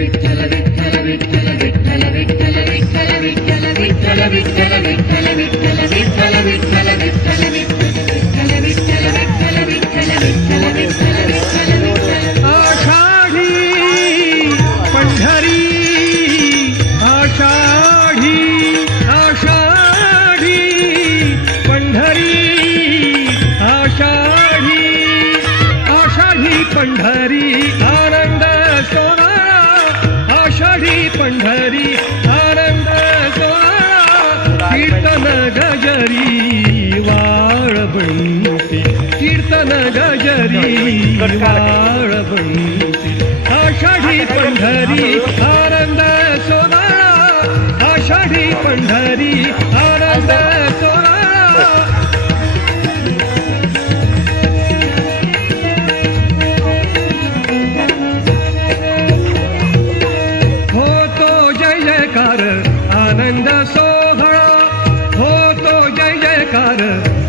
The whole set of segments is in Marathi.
விட்டது पंडरी आनंद कीर्तन गजरी वाळ कीर्तन गजरी वाळ आषाढी पंढरी आनंद सोना आषाढी पंढरी जयकार आनंद सोहळा. होतो जय जयकार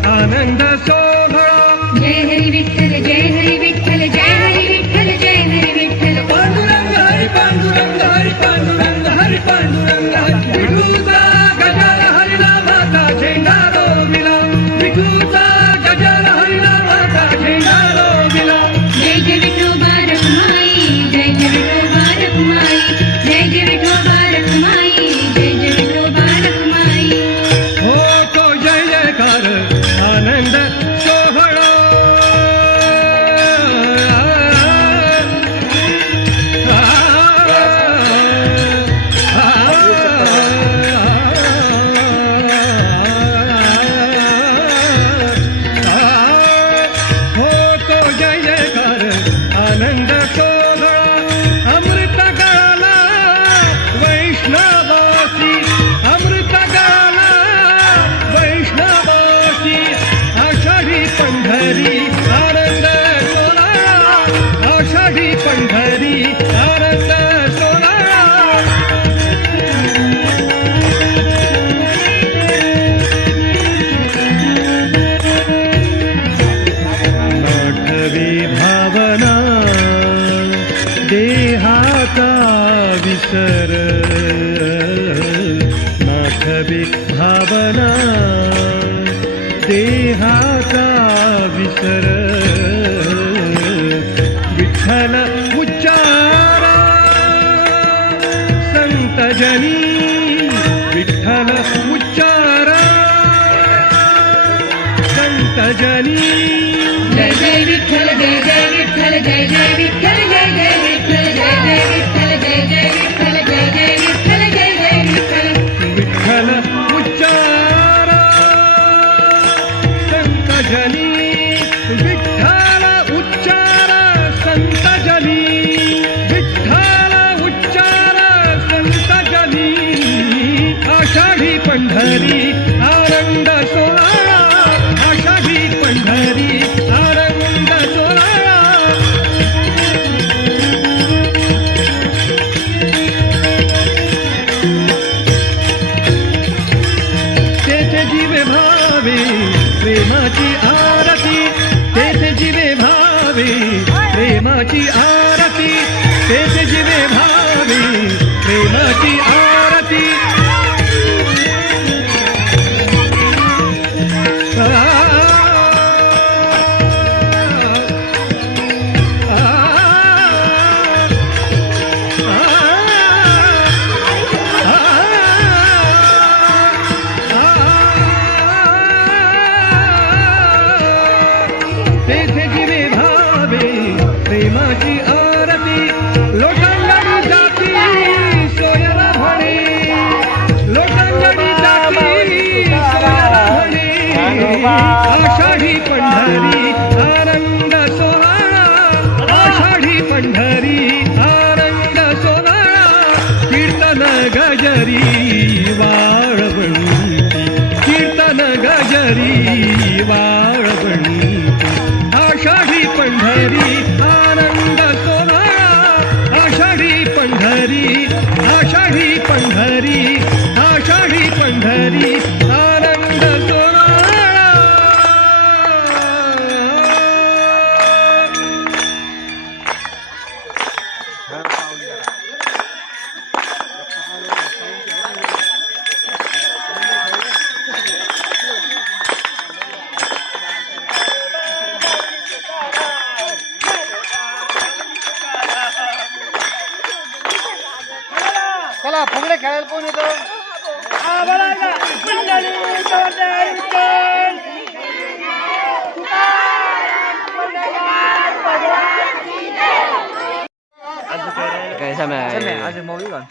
आनंद सोहळा. जय हरी देहाता विसर. नाठवी भावना देहाता विसर. विठ्ठल उच्चारा. संतजनी विठ्ठल उच्चारा. संतजनी जनी विठ्ठल उच्चार संत जनी विठ्ठल उच्चार संत जनी आषाढी पंढरी Becky कृष्णाची आरती लोटांगणी आषाढी पंढरी आरंग सोहळा. आषाढी पंढरी आरंग सोहळा. कीर्तन गजरी वाळवणी कीर्तन गजरी वाळवणी आषाढी पंढरी चला फुगडे खेळायला कोण येतो Kaya sa may... Aja mau ikan.